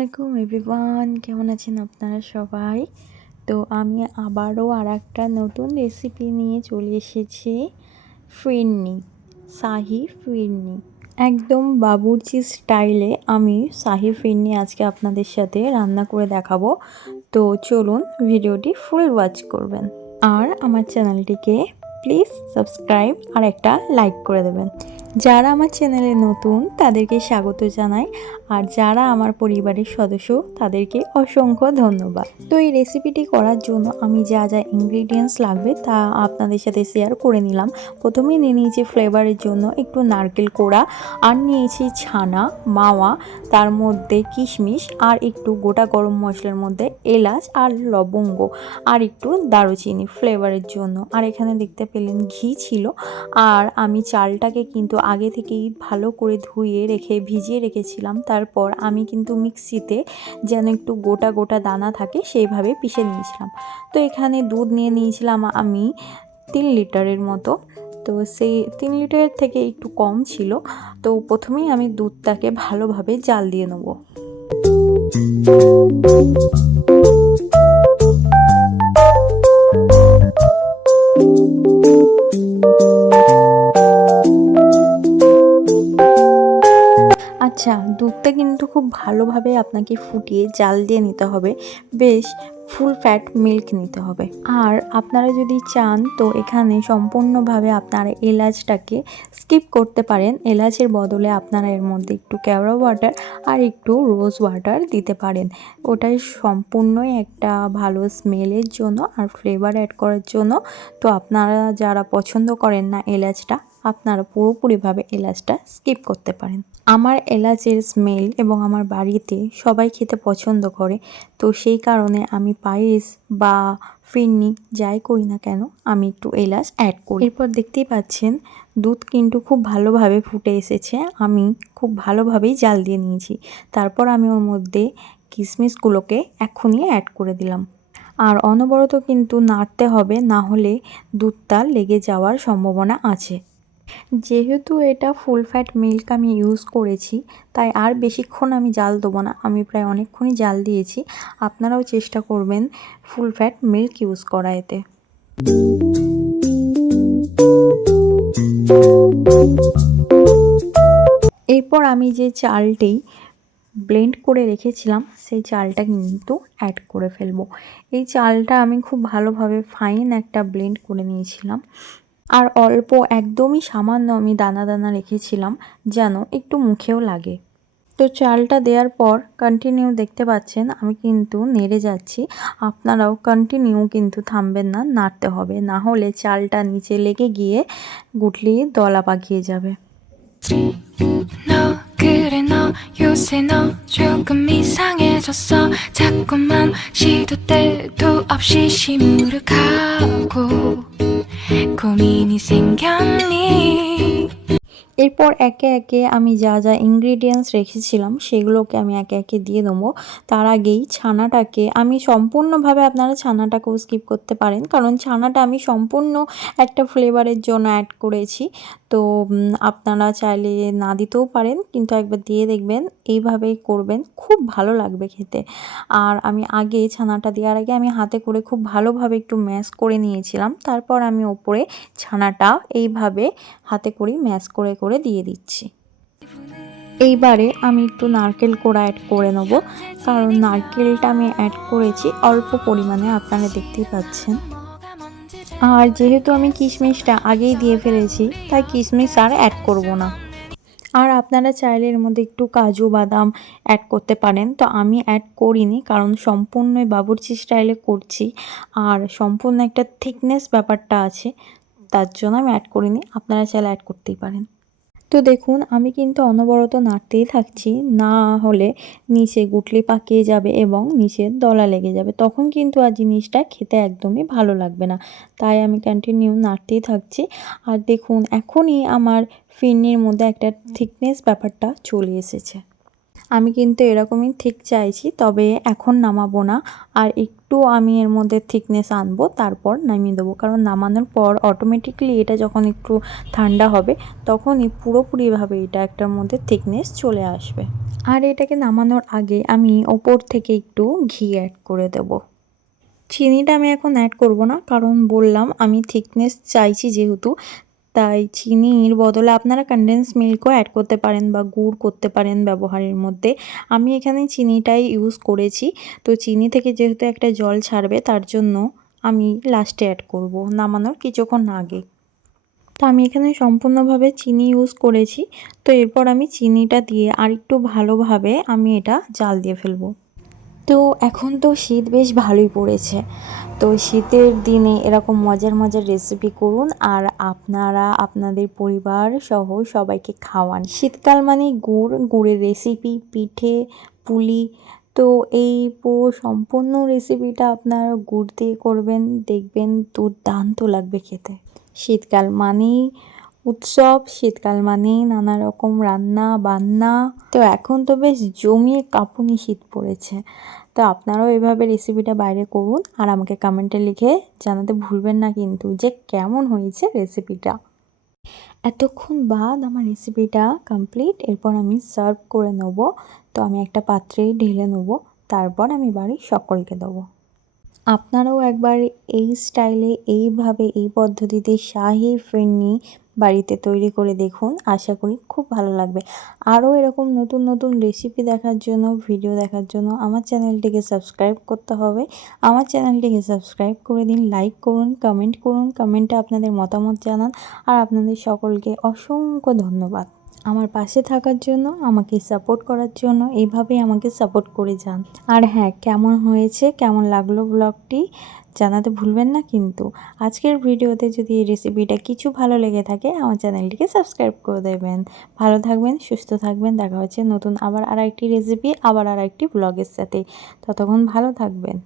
আলাইকুম এভরিওয়ান, কেমন আছেন আপনারা সবাই? তো আমি আবারও আরেকটা নতুন রেসিপি নিয়ে চলে এসেছি। ফিরনি, শাহি ফিরনি, একদম বাবুর্চি স্টাইলে আমি শাহি ফিরনি আজকে আপনাদের সাথে রান্না করে দেখাবো। তো চলুন ভিডিওটি ফুল ওয়াচ করবেন, আর আমার চ্যানেলটিকে প্লিজ সাবস্ক্রাইব আর একটা লাইক করে দেবেন। যারা আমার চ্যানেলে নতুন তাদেরকে স্বাগত জানাই, আর যারা আমার পরিবারের সদস্য তাদেরকে অসংখ্য ধন্যবাদ। তো এই রেসিপিটি করার জন্য আমি যা যা ইনগ্রিডিয়েন্টস লাগবে তা আপনাদের সাথে শেয়ার করে নিলাম। প্রথমেই নিয়ে নিয়েছি ফ্লেভারের জন্য একটু নারকেল কোড়া, আর নিয়েছি ছানা, মাওয়া, তার মধ্যে কিশমিশ, আর একটু গোটা গরম মশলার মধ্যে এলাচ আর লবঙ্গ, আর একটু দারুচিনি ফ্লেভারের জন্য। আর এখানে দেখতে পেলেন ঘি ছিল। আর আমি চালটাকে কিন্তু আগে থেকেই ভালো করে ধুয়ে ভিজিয়ে রেখেছিলাম। তারপর আমি কিন্তু মিক্সিতে যেন একটু গোটা গোটা দানা থাকে সেইভাবে পিষে নিয়েছিলাম। তো এখানে দুধ নিয়ে নিয়েছিলাম আমি 3 লিটারের মতো। তো সেই 3 লিটারের থেকে একটু কম ছিল। তো প্রথমেই আমি দুধটাকে ভালোভাবে জাল দিয়ে নেব। আচ্ছা, দুধটা কিন্তু খুব ভালোভাবে আপনাকে ফুটিয়ে জাল দিয়ে নিতে হবে, বেশ ফুল ফ্যাট মিল্ক নিতে হবে। আর আপনারা যদি চান তো এখানে সম্পূর্ণভাবে আপনারা এলাচটাকে স্কিপ করতে পারেন। এলাচের বদলে আপনারা এর মধ্যে একটু কেওড়া ওয়াটার আর একটু রোজ ওয়াটার দিতে পারেন। ওটাই সম্পূর্ণই একটা ভালো স্মেলের জন্য আর ফ্লেভার অ্যাড করার জন্য। তো আপনারা যারা পছন্দ করেন না এলাচটা, আপনারা পুরোপুরিভাবে এলাচটা স্কিপ করতে পারেন। আমার এলাচের স্মেল এবং আমার বাড়িতে সবাই খেতে পছন্দ করে, তো সেই কারণে আমি পায়েস বা ফিরনি যাই করি না কেন আমি একটু এলাচ অ্যাড করি। এরপর দেখতেই পাচ্ছেন দুধ কিন্তু খুব ভালোভাবে ফুটে এসেছে। আমি খুব ভালোভাবেই জাল দিয়ে নিয়েছি। তারপর আমি ওর মধ্যে কিশমিশগুলোকে এক্ষুনি অ্যাড করে দিলাম। আর অনবরত কিন্তু নাড়তে হবে, না হলে দুধটা লেগে যাওয়ার সম্ভাবনা আছে। যেহেতু এটা ফুল ফ্যাট মিল্ক আমি ইউজ করেছি, তাই আর বেশিক্ষণ আমি জাল দেবো না। আমি প্রায় অনেকক্ষণই জাল দিয়েছি। আপনারাও চেষ্টা করবেন ফুল ফ্যাট মিল্ক ইউজ করা এতে। এরপর আমি যে চালটি ব্লেন্ড করে রেখেছিলাম সেই চালটা কিন্তু অ্যাড করে ফেলবো। এই চালটা আমি খুব ভালোভাবে ফাইন একটা ব্লেন্ড করে নিয়েছিলাম। আর অল্প একদমই সামান্য আমি দানা দানা রেখেছিলাম যেন একটু মুখেও লাগে। তো চালটা দেওয়ার পর কন্টিনিউ দেখতে পাচ্ছেন আমি কিন্তু নেড়ে যাচ্ছি। আপনারাও কন্টিনিউ কিন্তু থামবেন না, নাড়তে হবে, না হলে চালটা নিচে লেগে গিয়ে গুটলি দলা পাকিয়ে যাবে। 그래 너 요새 너 조금 이상해졌어 자꾸만 시도 때도 없이 시무룩하고 고민이 생겼니 এরপর একে একে আমি যা যা ইনগ্রিডিয়েন্টস রেখেছিলাম সেগুলোকে আমি একে একে দিয়ে দেবো। তার আগেই ছানাটাকে আমি সম্পূর্ণভাবে, আপনারা ছানাটাকেও স্কিপ করতে পারেন, কারণ ছানাটা আমি সম্পূর্ণ একটা ফ্লেভারের জন্য অ্যাড করেছি। তো আপনারা চাইলে না দিতেও পারেন, কিন্তু একবার দিয়ে দেখবেন, এইভাবেই করবেন, খুব ভালো লাগবে খেতে। আর আমি আগে ছানাটা দেওয়ার আগে আমি হাতে করে খুব ভালোভাবে একটু ম্যাশ করে নিয়েছিলাম। তারপর আমি ওপরে ছানাটা এইভাবে হাতে করে ম্যাশ করে করে দিয়ে দিচ্ছি। এইবারে আমি একটু নারকেল কোড়া অ্যাড করে নেব, কারণ নারকেলটা আমি অ্যাড করেছি অল্প পরিমাণে, আপনারা দেখতেই পাচ্ছেন। আর যেহেতু আমি কিশমিশটা আগেই দিয়ে ফেলেছি, তাই কিশমিশ আর অ্যাড করব না। আর আপনারা চাইলে এর মধ্যে একটু কাজু বাদাম অ্যাড করতে পারেন, তো আমি অ্যাড করিনি, কারণ সম্পূর্ণই বাবুর্চি স্টাইলে করছি আর সম্পূর্ণ একটা থিকনেস ব্যাপারটা আছে, তার জন্য আমি অ্যাড করিনি। আপনারা চাইলে অ্যাড করতেই পারেন। তো দেখুন আমি কিন্তু অনবরত নাড়তেই থাকছি, না হলে নিচে গুটলি পাকিয়ে যাবে এবং নিচে দলা লেগে যাবে, তখন কিন্তু আর জিনিসটা খেতে একদমই ভালো লাগবে না। তাই আমি কন্টিনিউ নাড়তেই থাকছি। আর দেখুন এখনই আমার ফিরনির মধ্যে একটা থিকনেস ব্যাপারটা চলে এসেছে। আমি কিন্তু এরকমই ঠিক চাইছি, তবে এখন নামাবো না, আর একটু আমি এর মধ্যে থিকনেস আনবো, তারপর নামিয়ে দেবো। কারণ নামানোর পর অটোমেটিকলি এটা যখন একটু ঠান্ডা হবে তখনই পুরোপুরিভাবে এটা একটার মধ্যে থিকনেস চলে আসবে। আর এটাকে নামানোর আগে আমি ওপর থেকে একটু ঘি অ্যাড করে দেব। চিনিটা আমি এখন অ্যাড করব না, কারণ বললাম আমি থিকনেস চাইছি যেহেতু, তাই চিনির বদলে আপনারা কনডেন্স মিল্কও অ্যাড করতে পারেন বা গুড় করতে পারেন ব্যবহারের মধ্যে। আমি এখানে চিনিটাই ইউজ করেছি। তো চিনি থেকে যেহেতু একটা জল ছাড়বে, তার জন্য আমি লাস্টে অ্যাড করব, নামানোর কিছুক্ষণ আগে। তো আমি এখানে সম্পূর্ণভাবে চিনি ইউজ করেছি। তো এরপর আমি চিনিটা দিয়ে আরেকটু ভালোভাবে আমি এটা জাল দিয়ে ফেলবো। তো এখন তো শীত বেশ ভালোই পড়েছে। তো শীতের দিনে এরকম মজার মজার রেসিপি করুন আর আপনারা আপনাদের পরিবার সহ সবাইকে খাওয়ান। শীতকাল মানে গুড়ের রেসিপি, পিঠে, পুলি। তো এই পুরো সম্পূর্ণ রেসিপিটা আপনারা গুড় দিয়ে করবেন, দেখবেন দুর্দান্ত লাগবে খেতে। শীতকাল মানেই উৎসব, শীতকাল মানেই নানা রকম রান্না বান্না। তো এখন তো বেশ জমিয়ে কাঁপুনি শীত পড়েছে। তো আপনারাও এভাবে রেসিপিটা বাইরে করুন আর আমাকে কমেন্টে লিখে জানাতে ভুলবেন না কিন্তু যে কেমন হয়েছে রেসিপিটা। এতক্ষণ বাদ আমার রেসিপিটা কমপ্লিট। এরপর আমি সার্ভ করে নেব। তো আমি একটা পাত্রে ঢেলে নেব, তারপর আমি বাড়ির সকলকে দেবো। আপনারাও একবার এই স্টাইলে, এইভাবে, এই পদ্ধতিতে শাহি ফিরনি বাড়িতে তৈরি করে দেখুন। আশা করি খুব ভালো লাগবে। আরও এরকম নতুন নতুন রেসিপি দেখার জন্য, ভিডিও দেখার জন্য আমার চ্যানেলটিকে সাবস্ক্রাইব করতে হবে। আমার চ্যানেলটিকে সাবস্ক্রাইব করে দিন, লাইক করুন, কমেন্ট করুন, কমেন্টে আপনাদের মতামত জানান। আর আপনাদের সকলকে অসংখ্য ধন্যবাদ আমার পাশে থাকার জন্য, আমাকে সাপোর্ট করার জন্য। এইভাবেই আমাকে সাপোর্ট করে যান। আর হ্যাঁ, কেমন হয়েছে, কেমন লাগলো ব্লগটি জানাতে ভুলবেন না কিন্তু। আজকের ভিডিওতে যদি এই রেসিপিটা কিছু ভালো লেগে থাকে, আমার চ্যানেলটিকে সাবস্ক্রাইব করে দেবেন। ভালো থাকবেন, সুস্থ থাকবেন। দেখা হচ্ছে নতুন আবার আরেকটি রেসিপি, আবার আরেকটি ব্লগের সাথে। ততক্ষণ ভালো থাকবেন।